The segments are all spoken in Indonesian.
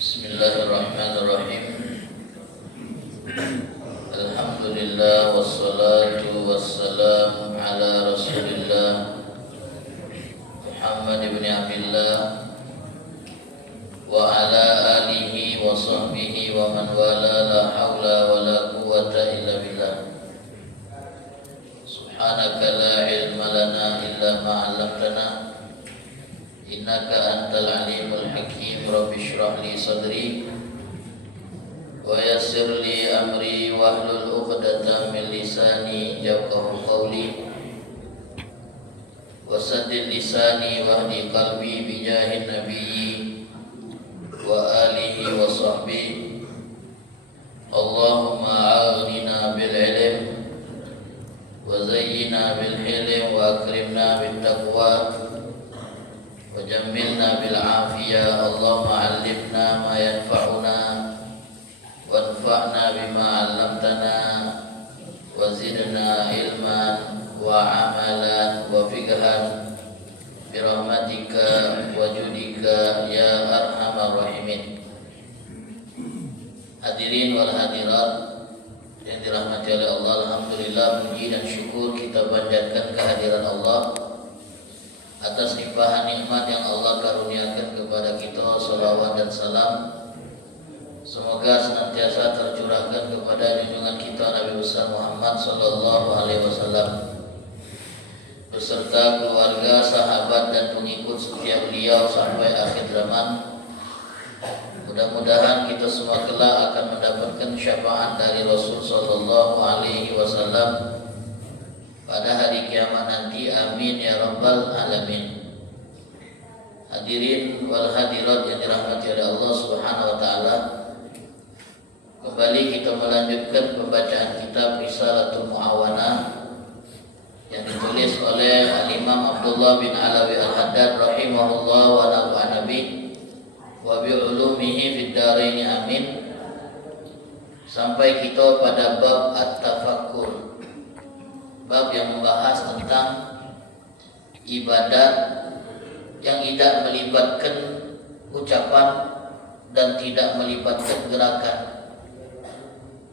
Bismillahirrahmanirrahim. Alhamdulillah wassalatu wassalamu ala Rasulillah Muhammad ibn Abdillah wa ala alihi wa sahbihi wa man wala la hawla wa la quwwata illa billah. Subhanaka la ilma lana illa ma 'allamtana innaka antal alimul hakim. Rabbi shrah li sadri wa yassir li amri wahlul 'uqdatam min lisani yafqahu qawli wa saddid lisani wahdi qalbi bi jahin nabiyyi wa alihi wa sahbihi. Allahumma aghnina bil ilm wa zayyina bil hilm wa akrimna bit taqwa wa jammilna bil afiyah. Allahumma 'allimna ma yanfa'una wanfa'na bima 'allamtana wa zidna ilman wa amalan wa fiqhan bi rahmatika wa judika ya arhamar rahimin. Hadirin wal hadirat yang dirahmati oleh Allah, alhamdulillah puji dan syukur kita panjatkan kehadiran Allah atas limpahan nikmat yang Allah karuniakan kepada kita. Salawat dan salam semoga senantiasa tercurahkan kepada junjungan kita Nabi besar Muhammad sallallahu alaihi wasallam beserta keluarga, sahabat dan pengikut setia beliau sampai akhir zaman. Mudah-mudahan kita semua kelak akan mendapatkan syafaat dari Rasul sallallahu alaihi wasallam pada hari kiamat nanti. Amin ya rabbal alamin. Hadirin wal hadirat yang dirahmati oleh Allah Subhanahu wa taala, kembali kita melanjutkan pembacaan kitab Risalatul Mu'awanah yang ditulis oleh Al-Imam Abdullah bin Alawi Al-Haddad rahimahullah wa nafa'ana bihi wa bi ulumihi fid dharain amin, sampai kita pada bab at-tafakkur, bab yang membahas tentang ibadat yang tidak melibatkan ucapan dan tidak melibatkan gerakan.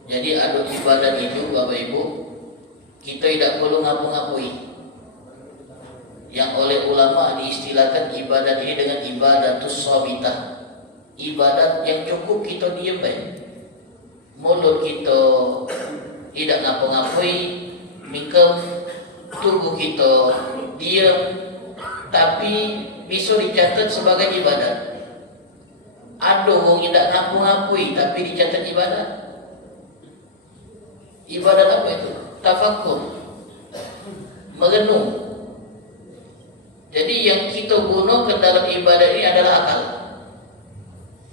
Jadi ada ibadat itu Bapak Ibu, kita tidak perlu ngapu-ngapui. Yang oleh ulama diistilahkan ibadat ini dengan ibadatus sabitah, ibadat yang cukup kita diam baik. Mulut kita tidak ngapu-ngapui, mingkem, tubuh kita diam, tapi bisa dicatat sebagai ibadat. Ada orang tidak ngapu-ngapui tapi dicatat ibadat. Ibadat apa itu? Tafakkur, merenung. Jadi yang kita gunakan dalam ibadat ini adalah akal.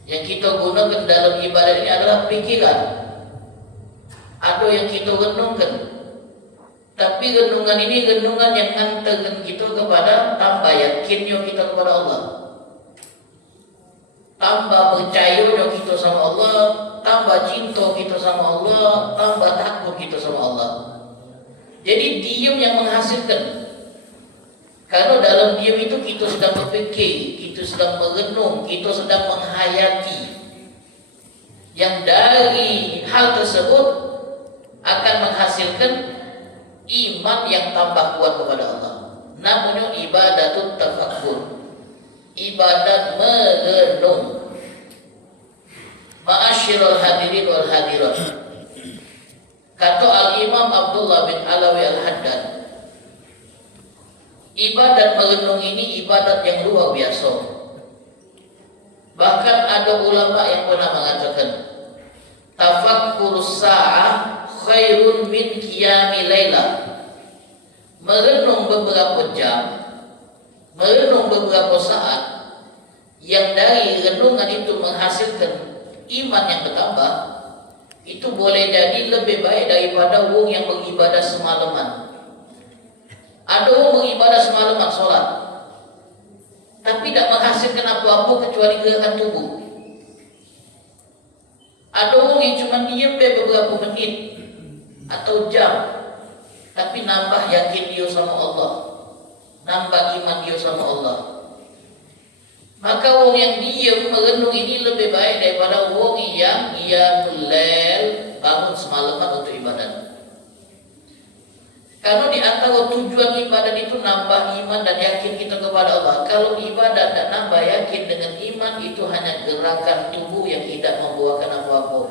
Yang kita gunakan dalam ibadat ini adalah pikiran. Ada yang kita renungkan, tapi renungan ini renungan yang ngantarkan kita kepada tambah yakinnya kita kepada Allah, tambah percayanya kita sama Allah, tambah cinta kita sama Allah, tambah takut kita sama Allah. Jadi diam yang menghasilkan. Karena dalam diam itu kita sedang berfikir, kita sedang merenung, kita sedang menghayati. Yang dari hal tersebut akan menghasilkan iman yang tambah kuat kepada Allah. Namanya ibadatut tafakkur, ibadat merenung. Ma'asyiral hadirin wal hadirat, kata Al-Imam Abdullah bin Alawi Al-Haddad, ibadat merenung ini ibadat yang luar biasa. Bahkan ada ulama yang pernah mengatakan, tafakkurus sa'ah khairun min qiyami lailah. Merenung beberapa jam, merenung beberapa saat, yang dari renungan itu menghasilkan iman yang bertambah, itu boleh jadi lebih baik daripada orang yang beribadah semalaman. Ada orang beribadah semalaman sholat, tapi tidak menghasilkan apa-apa kecuali gerakan tubuh. Ada orang yang cuma diam beberapa menit atau jam, tapi nambah yakin dia sama Allah, nambah iman dia sama Allah. Maka wong yang diam merenung ini lebih baik daripada wong yang qiyamul lail, bangun semalaman untuk ibadat. Karena di antara tujuan ibadat itu nambah iman dan yakin kita kepada Allah. Kalau ibadat dan nambah yakin dengan iman itu hanya gerakan tubuh yang tidak membuahkan apa-apa.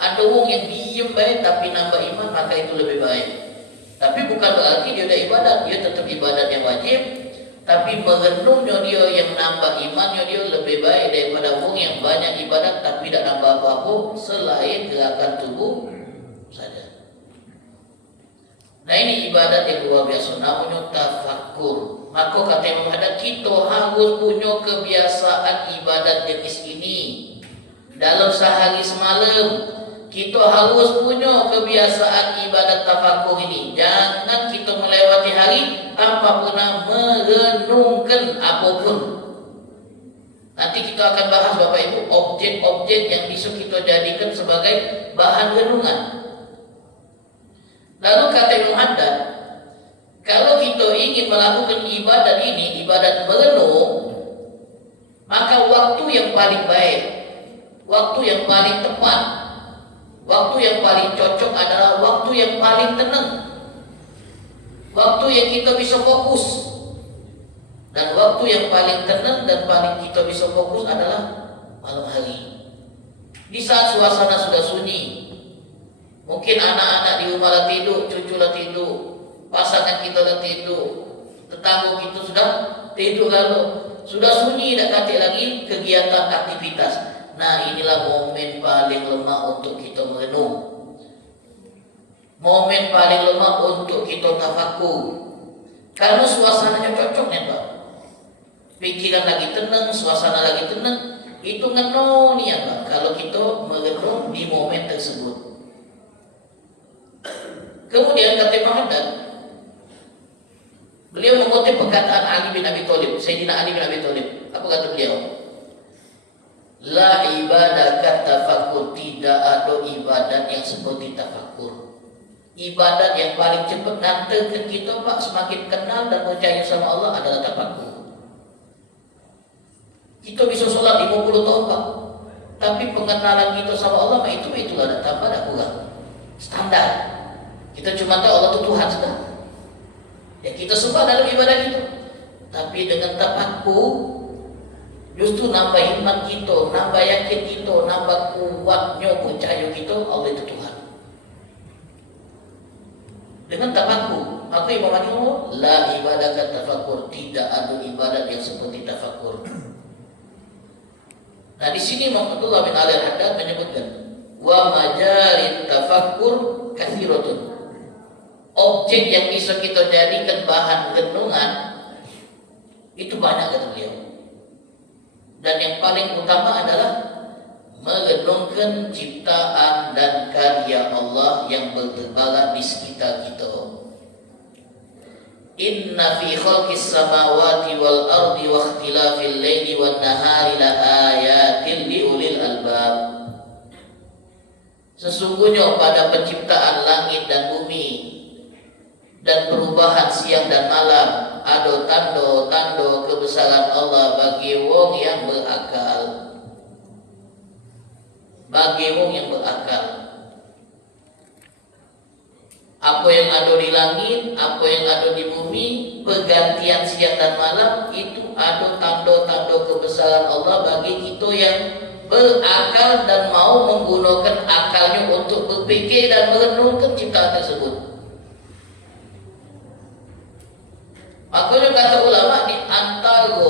Ada wong yang diam baik tapi nambah iman, maka itu lebih baik. Tapi bukan berarti dia udah ibadat, dia tetap ibadat yang wajib. Tapi merenungnya dia yang nambah imannya dia lebih baik daripada wong yang banyak ibadat tapi tidak nambah apa-apa selain gerakan tubuh saja. Nah ini ibadat yang luar biasa, namanya tafakkur. Maka kata Imam Haddad, kita harus punya kebiasaan ibadat jenis ini. Dalam sehari semalam, kita harus punya kebiasaan ibadat tafakkur ini. Jangan kita melewati hari tanpa pernah merenungkan apapun. Nanti kita akan bahas Bapak Ibu objek-objek yang bisa kita jadikan sebagai bahan renungan. Lalu kata Imam Haddad, kalau kita ingin melakukan ibadat ini, ibadat merenung, maka waktu yang paling baik, waktu yang paling tepat, waktu yang paling cocok adalah waktu yang paling tenang, waktu yang kita bisa fokus. Dan waktu yang paling tenang dan paling kita bisa fokus adalah malam hari. Di saat suasana sudah sunyi, mungkin anak-anak di rumah lah tidur, cucu lah tidur, pasangan kita lah tidur, tetangga kita sudah tidur lalu, sudah sunyi, tak katik lagi kegiatan aktivitas. Nah inilah momen paling lemah untuk kita merenung, momen paling lemah untuk kita tafakur. Karena suasananya cocok nih Pak, pikiran lagi tenang, suasana lagi tenang, itu ngeno nih ya Pak, kalau kita merenung di momen tersebut. Kemudian kata Imam Haddad, beliau mengutip perkataan Ali bin Abi Thalib, Sayyidina Ali bin Abi Thalib. Apa kata beliau? La ibadah kata tafakkur, tidak ada ibadat yang seperti tafakkur. Ibadat yang paling cepat ngantarkan kita Pak semakin kenal dan percaya sama Allah adalah tafakkur. Kita bisa sholat 50 tahun Pak, tapi pengenalan kita sama Allah itu ada tambah ada kurang. Standar. Kita cuma tahu Allah itu Tuhan sudah. Ya kita sembah dalam ibadah itu. Tapi dengan tafakkur justru nambah iman kita, nambah yakin kita, nambah kuatnya percaya kita Allah itu Tuhan. Dengan tafakkur, maka Imam Haddad la ibadah kata tafakkur, tidak ada ibadat yang seperti tafakkur. Nah di sini Imam Abdullah bin Ali Al-Haddad menyebutkan wa majarit tafakkur kathiratun. Objek yang bisa kita jadikan bahan renungan itu banyak kata beliau. Dan yang paling utama adalah merenungkan ciptaan dan karya Allah yang bertebaran di sekitar kita. Inna fi khalqis samawati wal ardi wa ikhtilafil laili wan nahari la ayatin liulil albab. Sesungguhnya pada penciptaan langit dan bumi dan perubahan siang dan malam ada tanda-tanda kebesaran Allah bagi wong yang berakal. Bagi wong yang berakal. Apa yang ada di langit, apa yang ada di bumi, pergantian siang dan malam itu ada tanda-tanda kebesaran Allah bagi kita yang berakal dan mau menggunakan akalnya untuk berpikir dan merenungkan ciptaan tersebut. Makanya kata ulama, di antara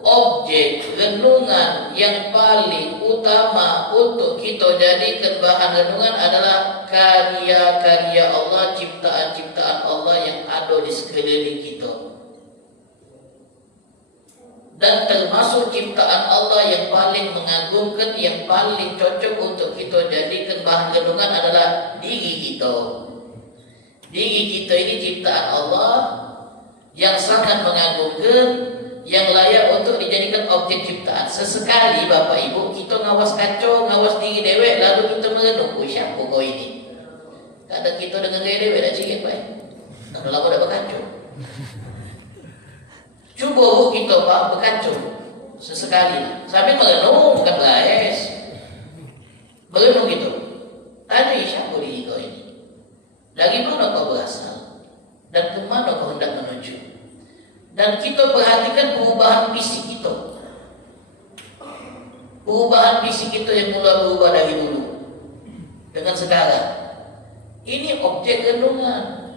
objek renungan yang paling utama untuk kita jadikan bahan renungan adalah karya-karya Allah, ciptaan-ciptaan Allah yang ada di sekeliling kita. Dan termasuk ciptaan Allah yang paling mengagumkan, yang paling cocok untuk kita jadikan bahan renungan adalah diri kita. Diri kita ini ciptaan Allah yang sangat mengagumkan, yang layak untuk dijadikan objek ciptaan. Sesekali Bapak Ibu kita ngawas kacau, ngawas diri dewek, lalu kita merenung, siapa kau ini? Kadang kita dengan gaya dewek dah sikit Pak. Tak lama dah berkacau. Cuba kita Pak berkacau. sesekali sambil merenung, bukan guys, merenung gitu. Tanya siapa diri kau ini, dari mana kau berasal dan kemana kau hendak menuju. Dan kita perhatikan perubahan fisik kita, perubahan fisik kita yang mula berubah dari dulu dengan sekarang. Ini objek renungan.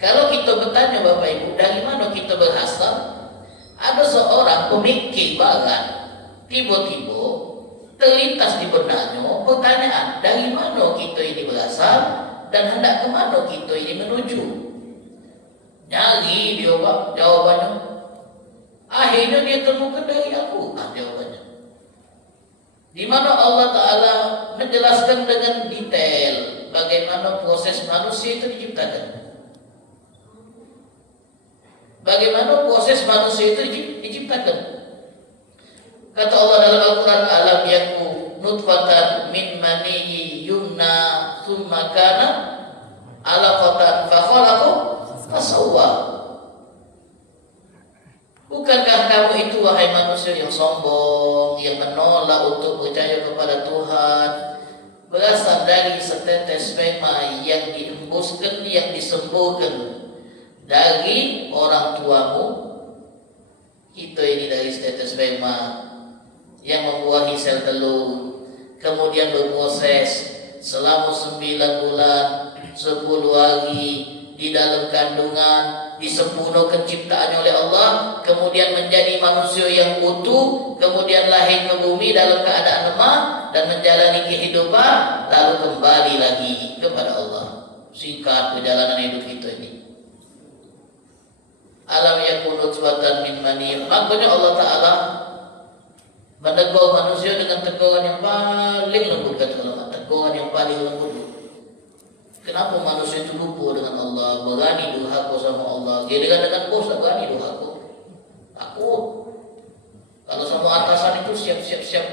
Kalau kita bertanya Bapak Ibu, dari mana kita berasal? Ada seorang pemikir barat, tiba-tiba terlintas di benaknya pertanyaan, dari mana kita ini berasal dan hendak ke mana kita ini menuju. Nyari dia jawabannya. Akhirnya dia temukan dari Al-Quran jawabannya. Di mana Allah Ta'ala menjelaskan dengan detail bagaimana proses manusia itu diciptakan. Bagaimana proses manusia itu diciptakan. Kata Allah dalam Al-Quran, alam yaku nutfatan min maniyyi yumna thumma kana alaqatan fakhalaqa fasawwa. Bukankah kamu itu wahai manusia yang sombong, yang menolak untuk percaya kepada Tuhan, berasal dari setetes sperma yang diembuskan, yang disembuhkan dari orang tuamu. Kita ini dari setetes sperma yang membuahi sel telur, kemudian berproses selama 9 bulan 10 hari di dalam kandungan, disempurnakan ciptaannya oleh Allah, kemudian menjadi manusia yang utuh, kemudian lahir ke bumi dalam keadaan lemah dan menjalani kehidupan, lalu kembali lagi kepada Allah. Singkat perjalanan hidup kita ini. Alam yakun nutfatan min mani. Makanya Allah Ta'ala menegur manusia dengan teguran yang paling lembut, kata ulama, teguran yang paling lembut. Kenapa manusia itu lupa dengan Allah, berani durhaka sama Allah? Giliran dengan bos tak berani durhaka. Takut. Kalau sama atasan itu siap,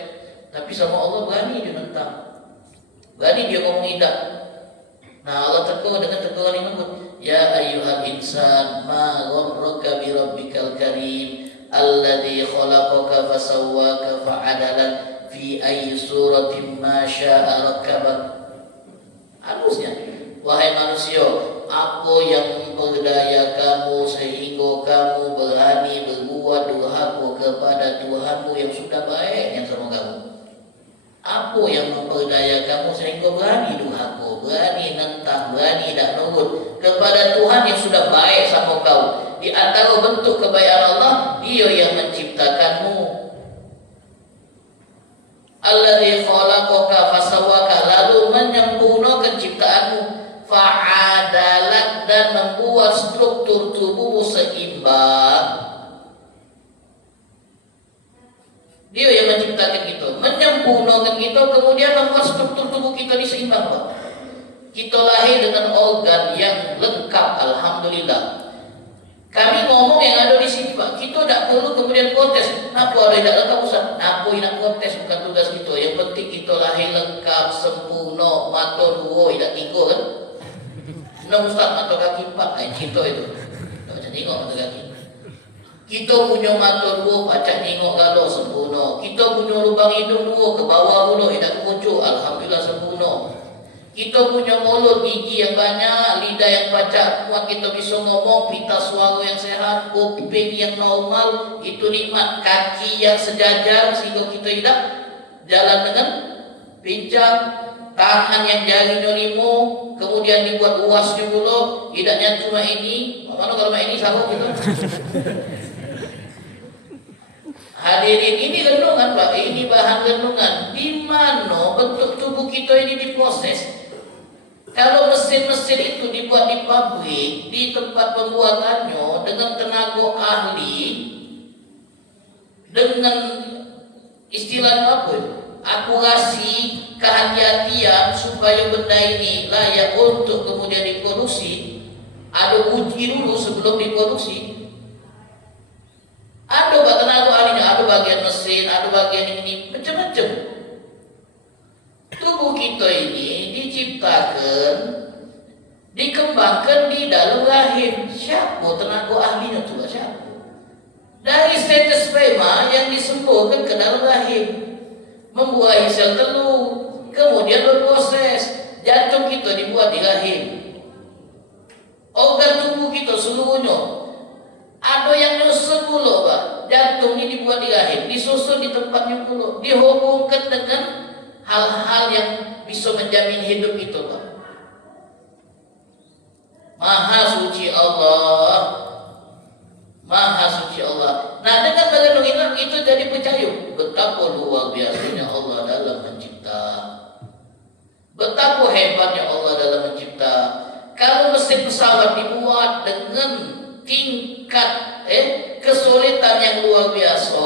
tapi sama Allah berani dia nentang, berani dia ngomong tidak. Nah, Allah tegur dengan teguran yang lembut. Ya ayyuhal insan ma gharraka bi rabbikal karim alladzi khalaqaka fasawwaka fa'adalak fi ayyi suratin ma syaa rakkabak. Harusnya, wahai manusia, apa yang memperdaya kamu sehingga kamu berani berbuat durhaka kepada Tuhanmu yang sudah baik yang sama kamu? Apa yang memperdaya kamu sehingga berani durhaka, berani nentang, berani tak nurut kepada Tuhan yang sudah baik sama kau? Di antara bentuk kebaikan Allah, Dia yang menciptakanmu. Alladzi khalaqaka fasawwaka, lalu menyempurnakan ciptaanmu, fa'adalat, dan membuat struktur tubuhmu seimbang. Dia yang menciptakan kita, menyempurnakan kita, kemudian membuat struktur tubuh kita diseimbang, Pak. Kita lahir dengan organ yang lengkap, alhamdulillah. Kami ngomong yang ada di sini, Pak. Kita tidak perlu kemudian protes. Apa ada yang tidak lengkap, Ustaz? Apa yang nak protes? Bukan tugas kita. Yang penting kita lahir lengkap, sempurna, mata dua, tidak tiga kan? Nah, Ustaz, mata kaki 4, lain kita itu. Tak macam tengok mata kaki. Kita punya mata dua, pacak tengok galau, sempurna. Kita punya lubang hidung dua, ke bawah mulut, tidak kerucuk, alhamdulillah sempurna. Kita punya mulut, gigi yang banyak, lidah yang pacak kuat, kita bisa ngomong, pita suara yang sehat, kuping yang normal, itu nikmat. Kaki yang sejajar sehingga kita tidak jalan dengan pincang, tangan yang jarinya 5, kemudian dibuat luasnya pula, tidaknya cuma ini. Mana kalau ini sama gitu. Hadirin, ini renungan, Pak. Ini bahan renungan. Di mana bentuk tubuh kita ini diproses? Kalau mesin-mesin itu dibuat di pabrik, di tempat pembuatannya dengan tenaga ahli, dengan istilahnya apa itu? Akurasi, kehati-hatian supaya benda ini layak untuk kemudian diproduksi. Ada uji dulu sebelum diproduksi. Ada tenaga ahlinya, ada bagian mesin, ada bagian ini, macam-macam. Tubuh kita ini diciptakan, dikembangkan di dalam rahim. Siapa tenaga ahlinya itu? Siapa? Dari status sperma yang disembuhkan ke dalam rahim, membuahi sel telur, kemudian berproses. Jantung kita dibuat di rahim. Organ tubuh kita seluruhnya ada yang nyusun pula, Pak. Jantung ini dibuat di rahim, disusun di tempatnya pula, dihubungkan dengan hal-hal yang bisa menjamin hidup itu, Pak. Maha suci Allah, Maha suci Allah. Nah, dengan mengenal itu jadi percaya betapa luar biasanya Allah dalam mencipta, betapa hebatnya Allah dalam mencipta. Kalau mesin pesawat dibuat dengan tingkat kesulitan yang luar biasa,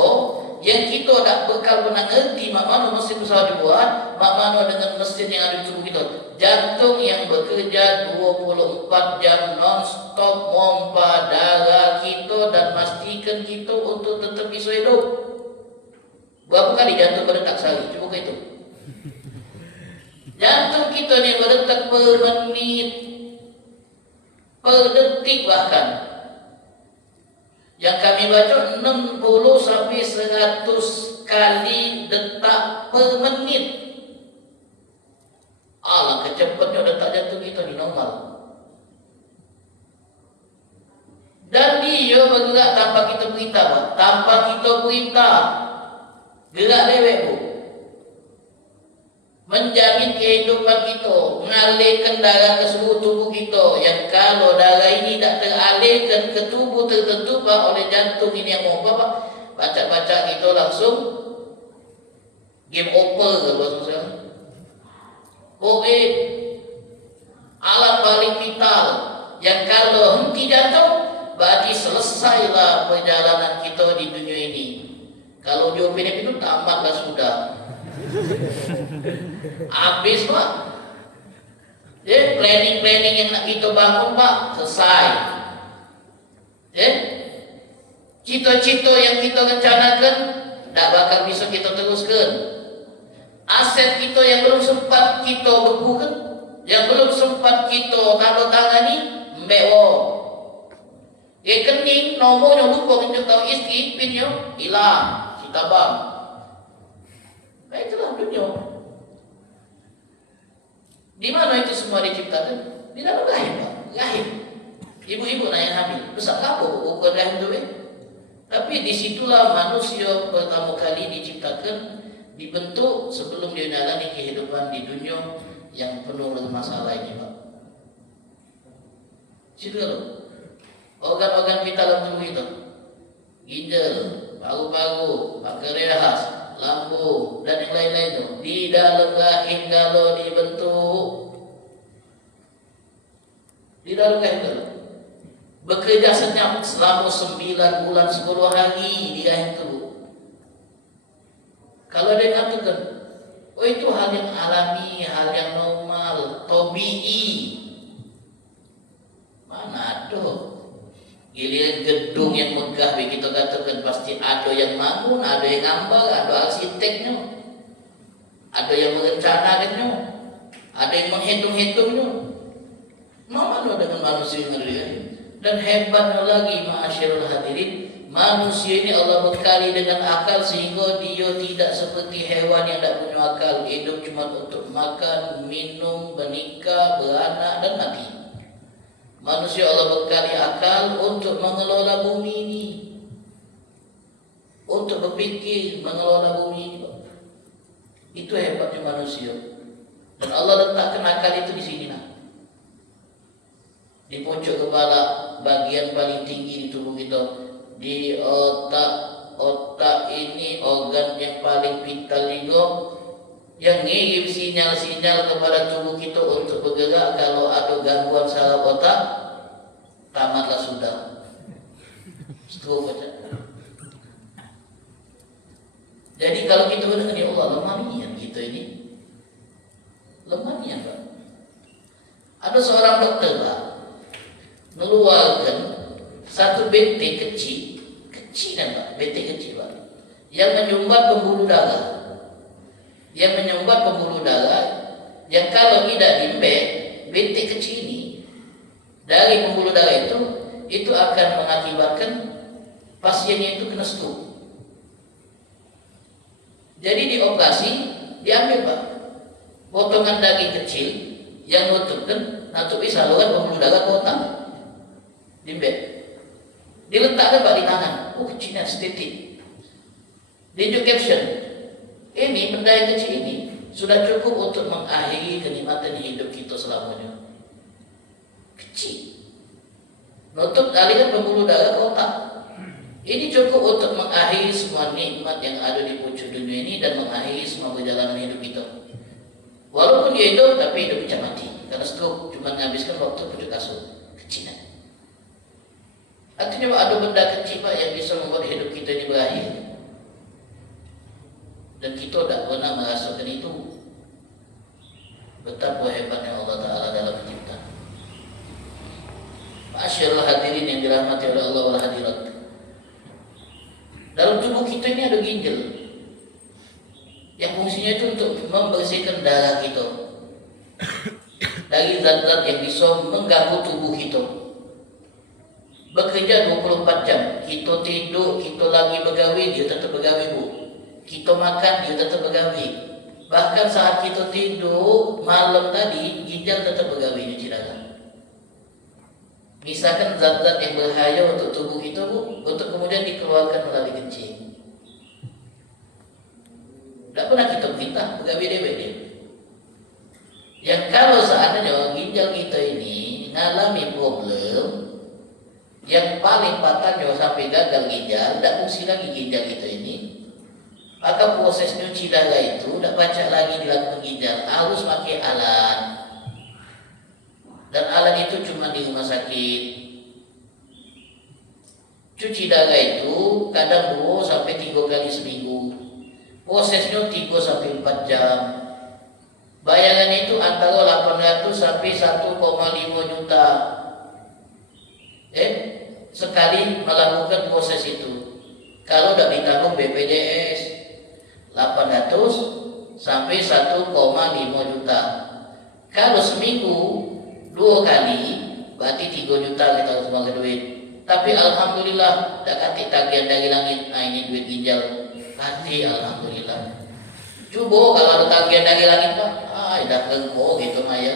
yang kita tak bekal pernah ngerti mak mana mesin pesawat dibuat, mak mana dengan mesin yang ada di tubuh kita. Jantung yang bekerja 24 jam non-stop mompa darah kita dan pastikan kita untuk tetap bisa hidup. Berapa kali jantung berdetak sehari? Cuba itu. Jantung kita ni berdetak per menit, per detik bahkan. Yang kami baca 60 sampai 100 kali detak per menit. Alah, kecepatnya detak jantung kita ni normal. Dan dia bergerak tanpa kita perintah, Pak. Tanpa kita perintah. Gerak lewek, Bu. Menjamin kehidupan kita, mengalirkan darah ke seluruh tubuh kita. Yang kalau darah ini tak teralirkan ke tubuh tertentu, Pak, oleh jantung ini yang mau, Pak, baca-baca kita langsung game over ke bahasa saya. Alat paling vital yang kalau henti jantung, berarti selesailah perjalanan kita di dunia ini. Kalau di OPNF itu tamatlah sudah. Habis, Pak. Planning yang nak kita bangun, Pak, selesai. Cita-cita yang kita rencanakan tak bakal bisa kita teruskan. Aset kita yang belum sempat kita bebukan, yang belum sempat kita tanda tangani, mbewo. Rekening nomornya lupa tunjuk tahu istri, pinnya hilang, kita bang. Nah, itulah dunia. Di mana itu semua diciptakan? Di dalam rahim, Pak. Rahim. Ibu-ibu yang hamil, besar apa ukuran rahim itu? Tapi disitulah manusia pertama kali diciptakan, dibentuk sebelum dia menjalani kehidupan di dunia yang penuh dengan masalah ini, Pak. Situ loh. Organ-organ vital dalam tubuh itu, ginjal, paru-paru, pankreas, lambung, dan yang lain-lain itu di dalam rahim kalau dibentuk, di dalam rahim kalau bekerja senyap selama 9 bulan 10 hari di rahim tubuh. Kalau dia katakan, oh itu hal yang alami, hal yang normal, tabi'i. Mana ada? Giliran gedung yang megah, kita katakan pasti ada yang bangun, ada yang gambar, ada arsiteknya, ada yang merencanakannya, ada yang menghitung-hitungnya. Mana dengan manusia yang ada? Dan hebatnya lagi, ma'asyarul hadirin, manusia ini Allah bekali dengan akal sehingga dia tidak seperti hewan yang tak punya akal, hidup cuma untuk makan, minum, menikah, beranak dan mati. Manusia Allah bekali akal untuk mengelola bumi ini, untuk berpikir mengelola bumi ini. Itu hebatnya manusia. Dan Allah letakkan akal itu di sini, nah, di pucuk kepala, bagian paling tinggi di tubuh kita. Di otak ini organ yang paling vital juga, yang ngirim sinyal-sinyal kepada tubuh kita untuk bergerak. Kalau ada gangguan saraf otak, tamatlah sudah. Stroke aja. Jadi kalau kita mendengar, ya Allah, lemah niat kita ini, lemah niat, Pak. Ada seorang dokter, Pak, mengeluarkan satu BT kecil kan, Pak, BT kecil, Pak, yang menyumbat pembuluh darah, yang kalau tidak diimbek BT kecil ini dari pembuluh darah itu akan mengakibatkan pasiennya itu kena stroke. Jadi dioperasi, diambil Pak potongan daging kecil yang nutupi saluran pembuluh darah ke otak, diletakkan Pak di tangan. Oh, kecilnya estetik. Diunjuk caption, ini benda yang kecil ini sudah cukup untuk mengakhiri kenikmatan hidup kita selamanya. Kecil, nutup aliran pembuluh darah ke otak. Ini cukup untuk mengakhiri semua nikmat yang ada di pucuk dunia ini dan mengakhiri semua perjalanan hidup kita. Walaupun dia hidup, tapi hidup bisa mati karena stroke, cuma menghabiskan waktu pucuk kasur. Kecil. Artinya ada benda kecil Pak yang bisa membuat hidup kita ini berakhir. Dan kita tidak pernah merasakan itu. Betapa hebatnya Allah Ta'ala dalam mencipta. Masyaallah hadirin yang dirahmati oleh Allah wal hadirat. Dalam tubuh kita ini ada ginjal yang fungsinya itu untuk membersihkan darah kita dari zat-zat yang bisa mengganggu tubuh kita. Bekerja 24 jam. Kita tidur, kita lagi begawi, dia tetap begawi Bu. Kita makan, dia tetap begawi. Bahkan saat kita tidur malam tadi, ginjal tetap begawi nyuci darah. Misalkan zat-zat yang berbahaya untuk tubuh kita Bu, untuk kemudian dikeluarkan melalui kencing. Tidak pernah kita perintah begawi dia. Yang kalau seandainya ginjal kita ini mengalami problem, yang paling patahnya sampai gagal ginjal, tidak fungsi lagi ginjal kita ini, maka proses nyuci darah itu tidak baca lagi dilakukan ginjal, harus pakai alat. Dan alat itu cuma di rumah sakit. Cuci darah itu kadang 2 sampai 3 kali seminggu. Prosesnya 3 sampai 4 jam. Bayaran itu antara 800 sampai 1,5 juta. Sekali melakukan proses itu. Kalau tidak ditanggung BPJS 800 sampai 1,5 juta. Kalau seminggu 2 kali berarti 3 juta kita harus pakai duit. Tapi alhamdulillah tak katik tagihan dari langit. Nah, ini duit ginjal. Hati alhamdulillah. Coba kalau ada tagihan dari langit Pak, dah lengko gitu Maya.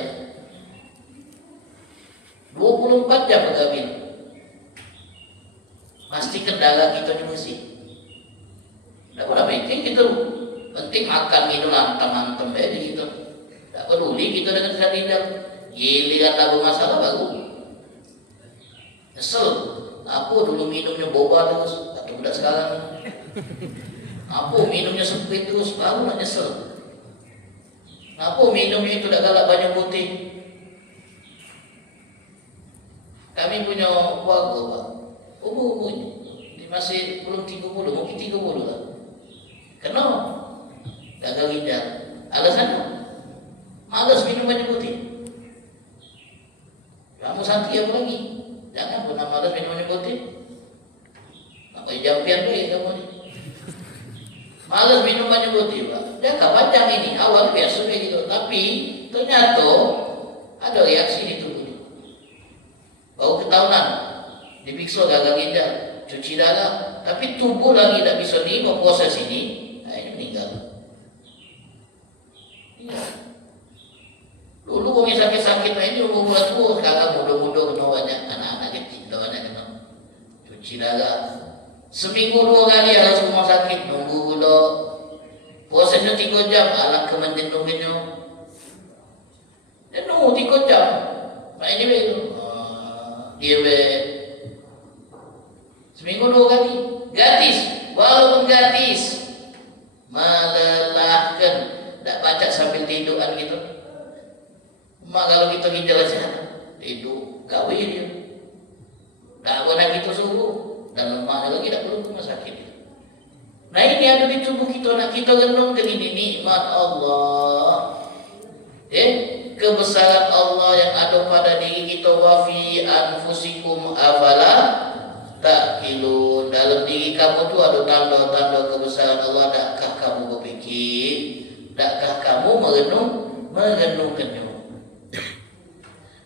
24 jam bergabin. Pastikan darah kita bersih. Tak pernah penting gitu. Penting makan minum lantem-lantem aja gitu. Tak peduli kita dengan sehat ginjal. Giliran ada masalah baru nyesel. Aku dulu minumnya boba terus, atau udah sekarang. Aku minumnya sempit terus, baru nak nyesel. Aku minumnya itu udah galak banyak putih. Kami punya keluarga Pak, umurnya masih belum 30, mungkin 30 lah. Kenapa? Gagal ginjal. Alasannya malas minum banyak putih. Kamu santai apa lagi? Jangan pernah malas minum banyak putih. Apa jampian deh kamu ni? Malas minum banyak putih Pak. Jangka panjang ini, awal biasa kayak gitu. Tapi ternyata ada reaksi di tubuh. Baru ketahunan, diperiksa gagal ginjal, cuci darah. Tapi tubuh lagi tak bisa terima proses ini, akhirnya meninggal. Dulu kami sakit-sakit ini umur tua, sekarang muda-muda kena banyak anak-anak kecil, kena banyak kena cuci darah. Seminggu 2 kali harus rumah sakit, nunggu dulu. Prosesnya 3 jam, alat kementerian nunggunya. Dan nunggu 3 jam. Nah ini begitu. Dia seminggu 2 kali, gratis. Walaupun gratis, melelahkan. Tak baca sambil tiduran gitu. Mak kalau kita ginjal sehat, tidur, gawe dia. Tak pernah kita suruh. Dan lemahnya lagi tak perlu rumah sakit. Nah ini ada di tubuh kita, nak kita renungkan ini nikmat Allah. Kebesaran Allah yang ada pada diri kita. Wa fi anfusikum afala ta'qilun. Dalam diri kamu tu ada tanda-tanda kebesaran Allah. Dakkah kamu berfikir? Dakkah kamu merenungkannya?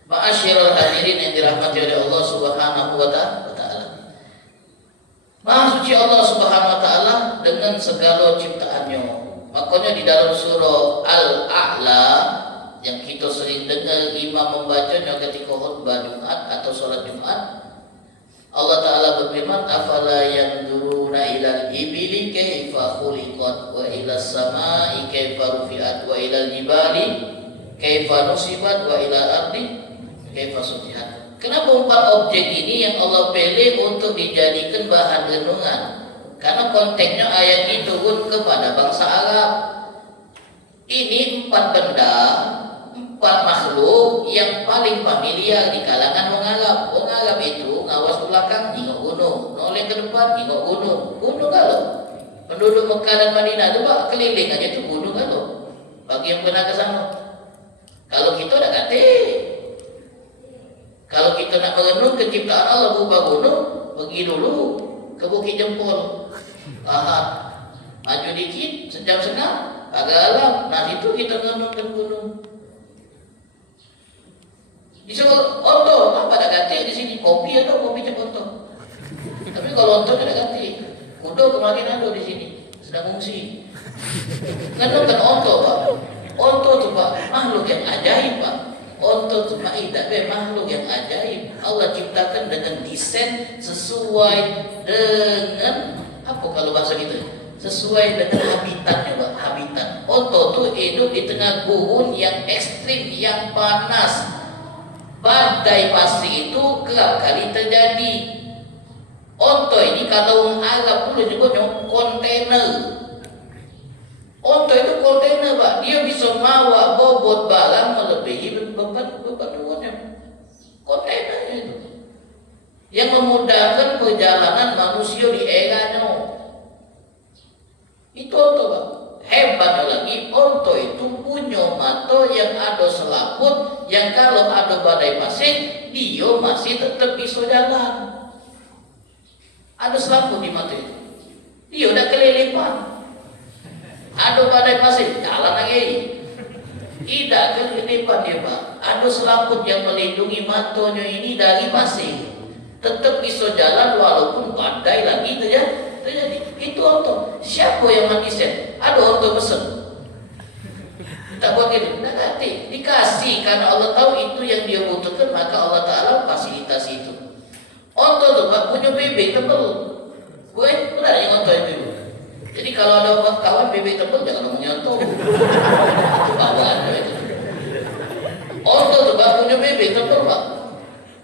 Ma'asyiral hadirin yang dirahmati oleh Allah Subhanahu wa ta'ala. Maha suci Allah Subhanahu wa taala dengan segala ciptaannya. Makanya di dalam surah Al-A'la yang kita sering dengar imam membacanya ketika khutbah Jumat atau salat Jumat, Allah taala berfirman, afala yanzuruna ilal ibili kaifa khuliqat wa ilas samai kaifa rufi'at wa ilal jibali kaifa nusibat wa ilal ardi kaifa sutihat. Kenapa 4 objek ini yang Allah pilih untuk dijadikan bahan renungan? Karena konteksnya ayat itu pun kepada bangsa Arab. Ini 4 benda, 4 makhluk yang paling familiar di kalangan orang Arab. Orang Arab itu ngawas ke belakang, tengok gunung, noleh ke depan, tengok gunung. Gunung kalau penduduk Mekah dan Madinah itu pak keliling aja itu gunung kalau. Bagi yang pernah ke sana. Kalau kita dah kata, kalau kita nak merenung kenciptaan Allah berupa gunung, pergi dulu ke Bukit Jempol. Maju dikit, sejam setengah, agak alam. Nah itu kita merenungkan gunung. Disebut onto, apa ada ganti di sini? Kopi ada, kopi cek onto. Tapi kalau onto tidak ganti. Kuda kemarin ada di sini, sedang ngungsi. Kan bukan onto pak. Onto itu pak makhluk yang ajaib pak. Onto itu makhluk yang ajaib. Allah ciptakan dengan desain sesuai dengan apa kalau bahasa kita? Sesuai dengan habitatnya pak. Habitat. Onto itu hidup di tengah gurun yang ekstrim, yang panas. Badai pasir itu kerap kali terjadi. Onto ini kalau orang Arab dulu nyebutnya kontainer. Onto itu kontainer pak, dia bisa bawa bobot barang melebihi beban muatnya. Kontainer itu yang memudahkan perjalanan manusia di eranya. Itu onto pak. Hebatnya lagi, onto itu punya mata yang ada selaput, yang kalau ada badai pasir, dia masih tetap bisa jalan. Ada selaput di mata itu, dia udah kelilipan. Ada badai pasir, jalan lagi. Tidak kelilipan dia pak. Ada selaput yang melindungi matanya ini dari pasir, tetap bisa jalan walaupun badai lagi terjadi. Itu onto. Siapa yang mendesain? Ada onto pesen. Tak buat gitu. Tidak ganti. Dikasih karena Allah tahu itu yang dia butuhkan, maka Allah Taala fasilitasi itu. Onto tu pak punya bebek tebal. Gue pernah yang onto itu. Jadi kalau ada kawan bebek tebal jangan ngomong onto. Itu bawaan itu. Onto tu pak punya bebek tebal pak.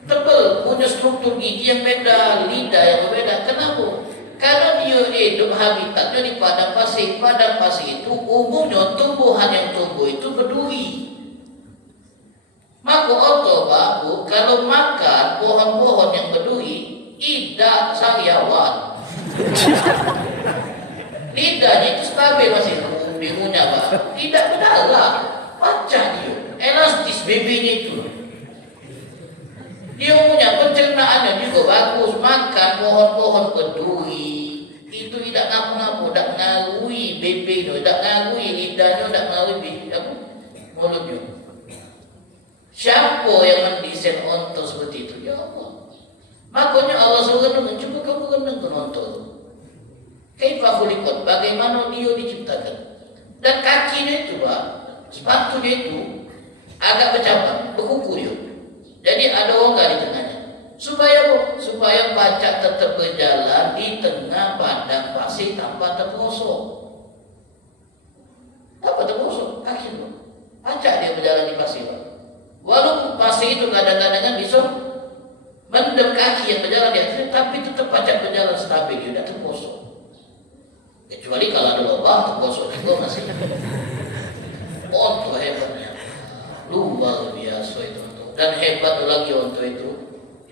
Tebal, punya struktur gigi yang beda, lidah yang berbeda. Kenapa? Karena dia hidup habitatnya di padang pasir. Padang pasir itu umumnya tumbuhan yang tumbuh itu berduri. Maka onto pak bu, kalau makan pohon-pohon yang berduri, tidak sariawan. Lidahnya itu stabil masih bingunya pak. Tidak berdarah, pecah dia, elastis bebeknya itu. Dia punya pencernaannya juga bagus, makan pohon-pohon berduri. Itu tidak ngapu-ngapu, tidak ngarui bebeknya, tidak ngarui lidahnya, tidak ngarui mulutnya. Siapa yang mendesain onto seperti itu? Ya Allah. Makanya Allah suruh renung, coba kamu renungkan onto. Kaifa khuliqat, bagaimana dia diciptakan. Dan kakinya itu pak, sepatunya itu agak bercabang, berkuku dia. Jadi ada rongga di tengahnya. Supaya bacak tetap berjalan di tengah padang pasir tanpa terperosok. Tanpa terperosok, kaki itu. Bacak dia berjalan di pasir. Walaupun pasir itu kadang-kadang bisa mendem kaki yang berjalan di atasnya, tapi tetap bacak berjalan stabil, dia tidak terperosok. Kecuali kalau ada lubang terperosok juga masih. Onto hebatnya, luar biasa itu. Dan hebat lagi onto itu,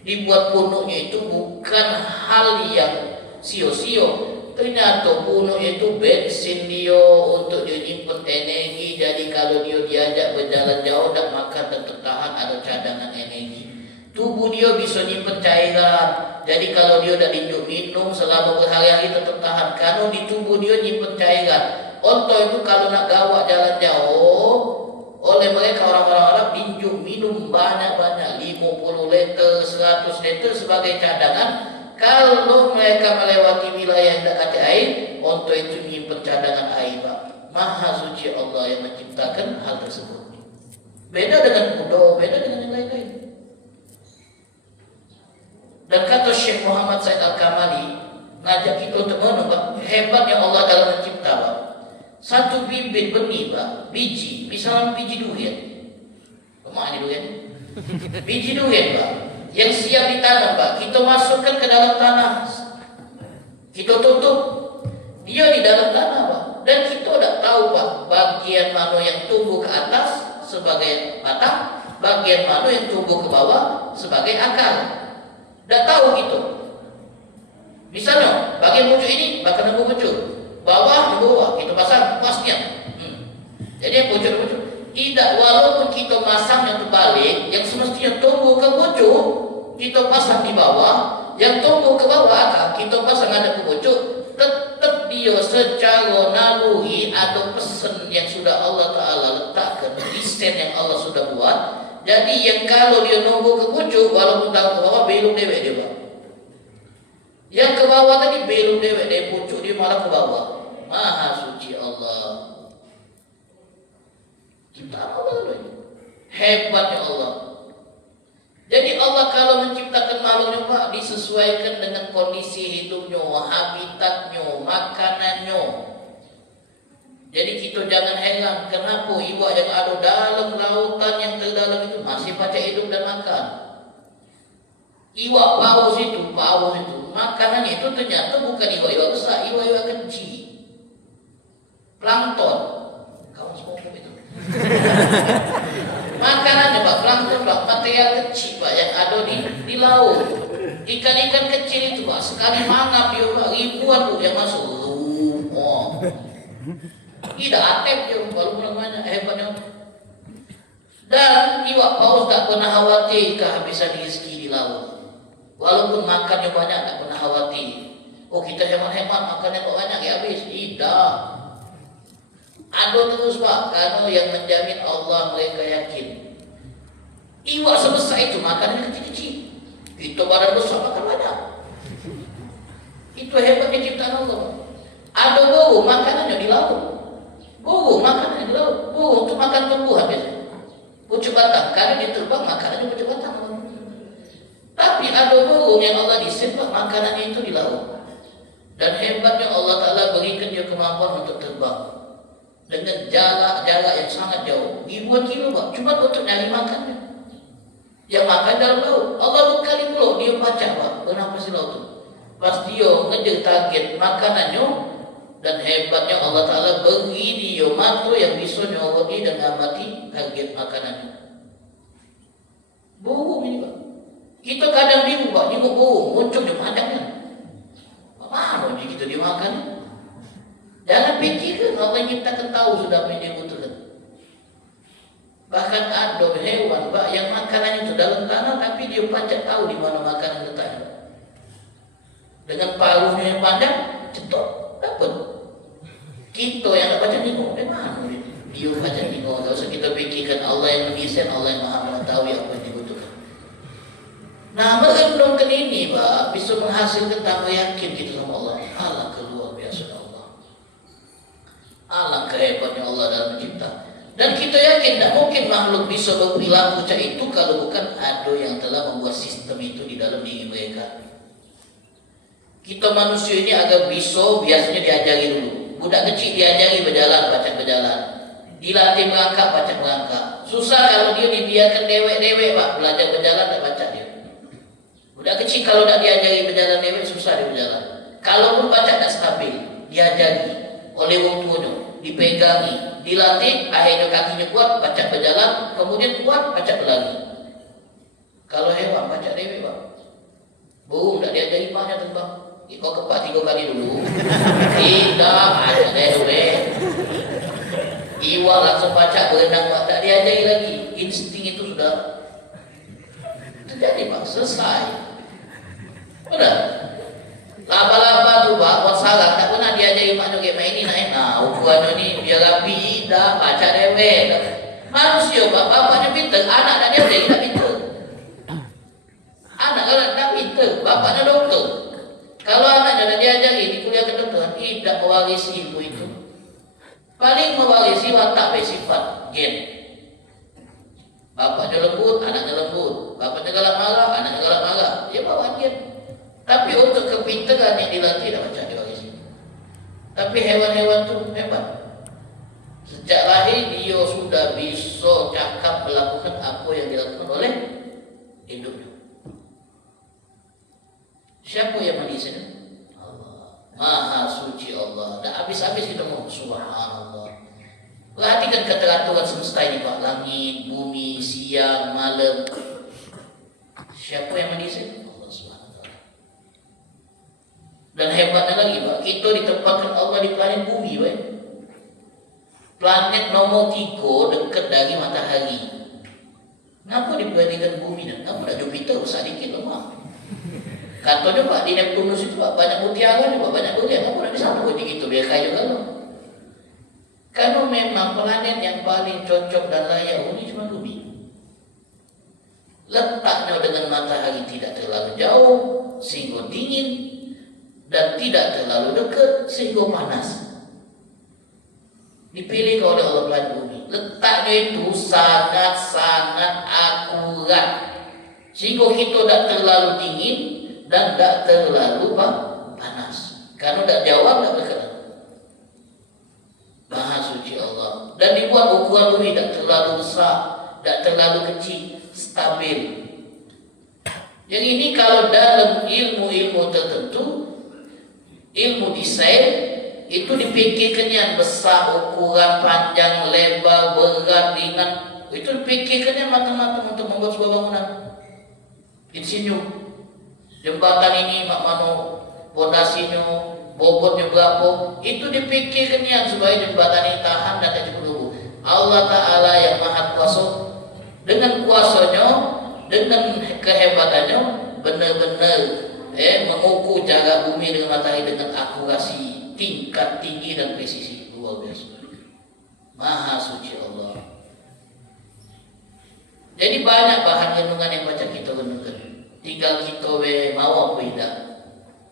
dibuat punuknya itu bukan hal yang sio-sio. Ternyata punuk itu bensin dia untuk dia nyimpen energi. Jadi kalau dia diajak berjalan jauh dan makan tetap tahan, ada cadangan energi. Tubuh dia bisa nyimpen cairan. Jadi kalau dia dah minum selama berhari-hari tetap tahan. Karena di tubuh dia nyimpen cairan. Onto itu kalau nak gawat jalan jauh, oleh mereka orang-orang Arab minum banyak-banyak 50 liter, 100 liter sebagai cadangan. Kalau mereka melewati wilayah yang dekat air, onta itu menyimpan cadangan air, Pak. Maha suci Allah yang menciptakan hal tersebut. Beda dengan kuda, beda dengan yang lain-lain. Dan kata Syekh Muhammad Said Al-Kamali, ngajak kita untuk menunggu hebatnya Allah dalam mencipta, Pak. Satu bibit benih, Pak, biji, misalnya biji durian. Kemana durian? Biji durian, Pak, yang siap ditanam, Pak. Kita masukkan ke dalam tanah, kita tutup, dia di dalam tanah, Pak. Dan kita tidak tahu, Pak, bagian mana yang tumbuh ke atas sebagai batang, bagian mana yang tumbuh ke bawah sebagai akar. Tidak tahu gitu. Misalnya, bagian pucuk ini bakal nunggu pucuk, bawah nunggu bawah, kita pasang pasnya. Jadi yang pucuk-pucuk tidak, walaupun kita masang yang terbalik, yang semestinya tumbuh ke pucuk, kita pasang di bawah, yang tumbuh ke bawah akar, kita pasang ada ke pucuk, tetap dia secara naluri ada pesan yang sudah Allah Ta'ala letakkan, desain yang Allah sudah buat. Jadi yang kalau dia nunggu ke pucuk, walaupun tahu ke bawah, belum dewek dia, Pak. Yang ke bawah tadi belum dewek dia, pucuk dia malah ke bawah. Maha suci Allah. Ciptaan Allah ini. Hebatnya Allah. Jadi Allah kalau menciptakan makhluknya, Pak, disesuaikan dengan kondisi hidupnya, habitatnya, makanannya. Jadi kita jangan heran kenapa iwak yang ada dalam lautan yang terdalam itu masih pacak hidup dan makan. Iwak paus itu, makanannya itu ternyata bukan iwak-iwak besar, iwak-iwak kecil. Plankton. Kamu semua itu. Makanannya, Pak, plankton, Pak, material kecil, Pak, yang ada di laut. Ikan-ikan kecil itu, Pak, sekali mangap dia, Pak, ribuan, Pak, yang masuk. Tidak atep dia, walaupun namanya hebatnya. Dan iwak paus tak pernah khawatir kehabisan rezeki di laut. Walaupun makannya banyak, tak pernah khawatir. Oh, kita hemat-hemat, makannya kok banyak, ya habis. Tidak. Ada terus, Pak, karena yang menjamin Allah mereka yakin. Iwak sebesar itu makannya kecil-kecil. Kita badan besar makan banyak. Itu hebatnya ciptaan Allah. Ada burung makanannya di laut. Burung makanannya di laut. Burung untuk makan tumbuhan biasanya. Pucuk batang, karena dia terbang makanannya pucuk batang. Tapi ada burung yang Allah disimpan makanannya itu di laut. Dan hebatnya Allah Ta'ala berikan dia kemampuan untuk terbang dengan jarak yang sangat jauh, ribuan kilo, Pak, cuma untuk nyari makannya. Yang makan dalam laut. Allah bekali pulau, dia baca, Pak, kenapa si laut itu? Pas dia ngejar target makanannya, dan hebatnya Allah Ta'ala beri dia mata yang bisa nyawati dan amati target makanannya. Burung ini, Pak. Kita kadang bingung, Pak, nengok burung, muncul di padangnya. Mana dia kita dimakan? Jangan pikirkan Allah yang kita tahu sudah apa yang dia butuhkan. Bahkan ada hewan, Pak, yang makanannya itu dalam tanah, tapi dia pacak tahu di mana makanan letaknya. Dengan paruhnya yang panjang, cetok, dapat. Kita yang tak baca nengok, dari mana dia baca nengok? Tak usah kita fikirkan Allah yang mendesain, Allah yang maha mengetahui apa yang dibutuhkan. Nah, merenungkan ini, Pak, bisa menghasilkan tambah yakin kita sama Allah. Allah keluar biasa Allah. Allah kehebatnya Allah dalam mencipta. Dan kita yakin tak mungkin makhluk bisa berperilaku macam itu kalau bukan ada yang telah membuat sistem itu di dalam diri mereka. Kita manusia ini agar bisa biasanya diajari dulu. Budak kecil diajari berjalan, baca berjalan. Dilatih merangkak, baca merangkak. Susah kalau dia dibiarkan dewek-dewek, Pak, belajar berjalan tak baca dia. Budak kecil kalau tak diajari berjalan dewek, susah dia berjalan. Kalaupun baca tak stabil, diajari oleh orang tuanya, dipegangi, dilatih, akhirnya kakinya kuat, baca berjalan, kemudian kuat, baca berlari. Kalau hewan baca dewek, Pak. Burung tak diajari maknya terbang. Kau kepak 3 kali dulu. Tidak ada dewek. Iwak langsung baca berenang, Pak, tak diajari lagi. Insting itu sudah terjadi, Pak, selesai. Benar. Laba-laba tu, Pak, buat salah tak pernah diajari maknya kayak main ini naik. Nah, ukurannya ni biar rapi, dah baca dewek. Manusia, Pak, bapaknya pintar, anak dah diajari tak pintar. Anak kalau tak pintar, bapaknya doktor. Kalau anaknya sudah diajari di kuliah kedokteran, tidak mewarisi ilmu itu. Paling mewarisi watak bersifat gen. Bapaknya lembut, anaknya lembut. Bapaknya galak marah, anaknya galak marah. Dia bawa gen. Tapi untuk kepintaran yang dilatih tidak macam diwarisi. Tapi hewan-hewan itu hebat. Sejak lahir dia sudah bisa cakap melakukan apa yang dilakukan oleh induknya. Siapa yang mendesain? Allah. Maha suci Allah. Dan habis-habis kita mau subhanallah. Perhatikan keteraturan semesta ini Pak. Langit, bumi, siang, malam. Siapa yang mendesain? Allah SWT. Dan hebatnya lagi Pak, kita ditempatkan Allah di planet bumi Pak. Planet nomor 3 dekat dari matahari. Kenapa dibandingkan bumi dan kenapa Jupiter besar dikit lemah? Katanya Pak di Neptunus itu Pak banyak mutiara juga, banyak durian. Kenapa tidak disatu gitu biar kayu kalau? Karena memang planet yang paling cocok dan layak huni cuma bumi. Letaknya dengan matahari tidak terlalu jauh sehingga dingin dan tidak terlalu dekat sehingga panas. Dipilih oleh Allah planet bumi. Letaknya itu sangat-sangat akurat sehingga kita tidak terlalu dingin dan tidak terlalu panas. Karena tidak jauh tidak berkenan. Maha suci Allah. Dan dibuat ukuran bumi tidak terlalu besar, tidak terlalu kecil, stabil. Yang ini kalau dalam ilmu-ilmu tertentu, ilmu desain itu dipikirkan yang besar, ukuran, panjang, lebar, berat, ringan. Itu dipikirkan yang matang-matang untuk membuat sebuah bangunan. Insinyur, jembatan ini mak mano, fondasinya, bobotnya berapa, itu dipikirkan yang supaya jembatan ini tahan dan tak cukup. Allah Ta'ala yang maha kuasa, dengan kuasanya, dengan kehebatannya, benar-benar mengukur jarak bumi dengan matahari dengan akurasi tingkat tinggi dan presisi luar biasa. Maha suci Allah. Jadi banyak bahan renungan yang baca kita renungkan. Tinggal kita mau apa tidak.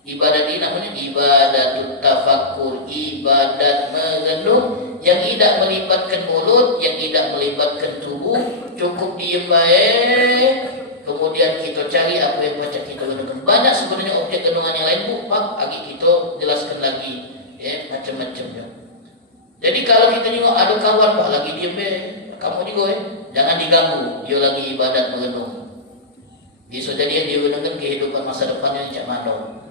Ibadat ini namanya ibadat tafakkur, ibadat merenung yang tidak melibatkan mulut, yang tidak melibatkan tubuh, cukup diem baik. Kemudian kita cari apa yang baca kita renungkan. Banyak sebenarnya objek renungan yang lain Pak, lagi kita jelaskan lagi macam-macamnya. Jadi kalau kita nengok ada kawan Pak lagi diem kamu juga jangan diganggu, dia lagi ibadat merenung. Bisa jadi dia renungkan kehidupan masa depannya yang cak mandong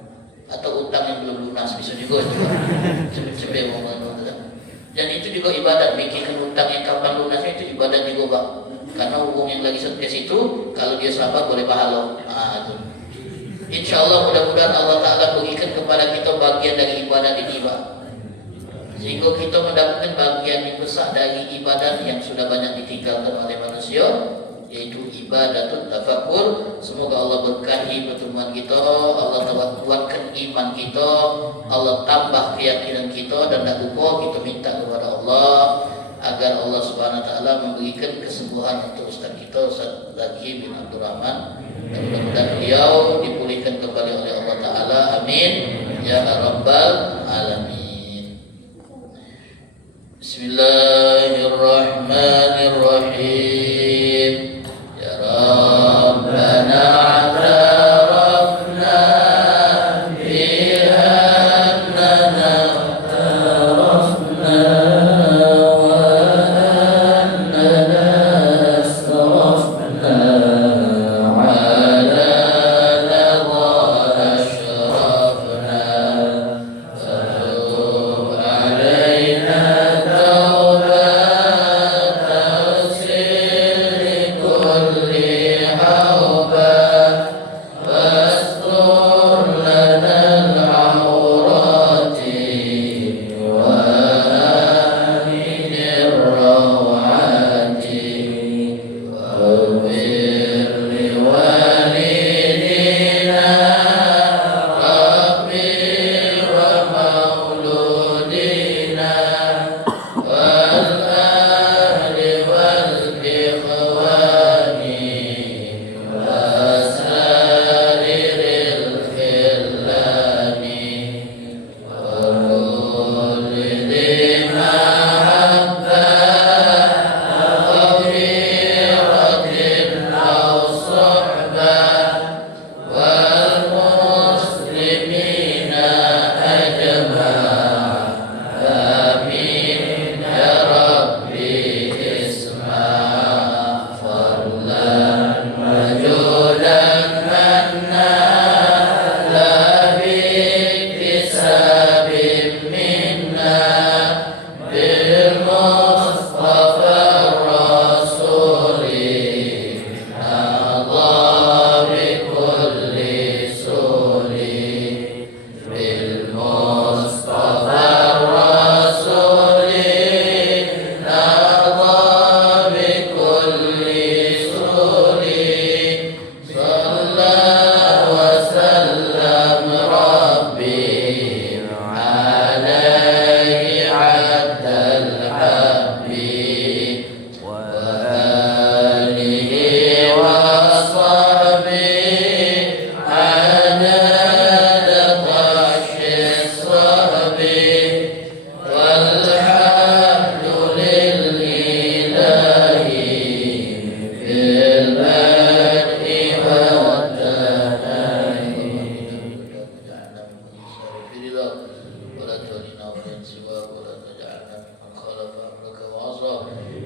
atau utang yang belum lunas, bisa juga sampai mau merenung. Dan itu juga ibadat, bikinkan utang yang kapan lunasnya itu ibadat juga Pak. Karena hubung yang lagi stres itu kalau dia sabar boleh pahala. Insya Allah mudah-mudahan Allah Ta'ala berikan kepada kita bagian dari ibadat ini Pak, sehingga kita mendapatkan bagian yang besar dari ibadat yang sudah banyak ditinggalkan oleh manusia, yaitu ibadatut tafakkur. Semoga Allah berkahi pertemuan kita, Allah kuatkan iman kita, Allah tambah keyakinan kita, dan tak lupa kita minta kepada Allah agar Allah Subhanahu Wa Taala memberikan kesembuhan untuk Ustaz kita, Ustaz Zaki bin Abdul Rahman. Dan mudah-mudahan beliau dipulihkan kembali oleh Allah Ta'ala. Amin ya Rabbal Alamin. Bismillahirrahmanirrahim. Ya Rabbana atarafna biha annana atarafna علينا توبة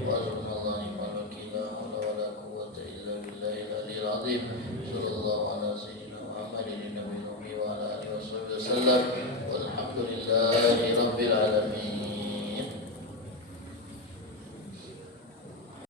وارزقنا الله نعم الوكيل لا حول ولا قوة إلا بالله العلي العظيم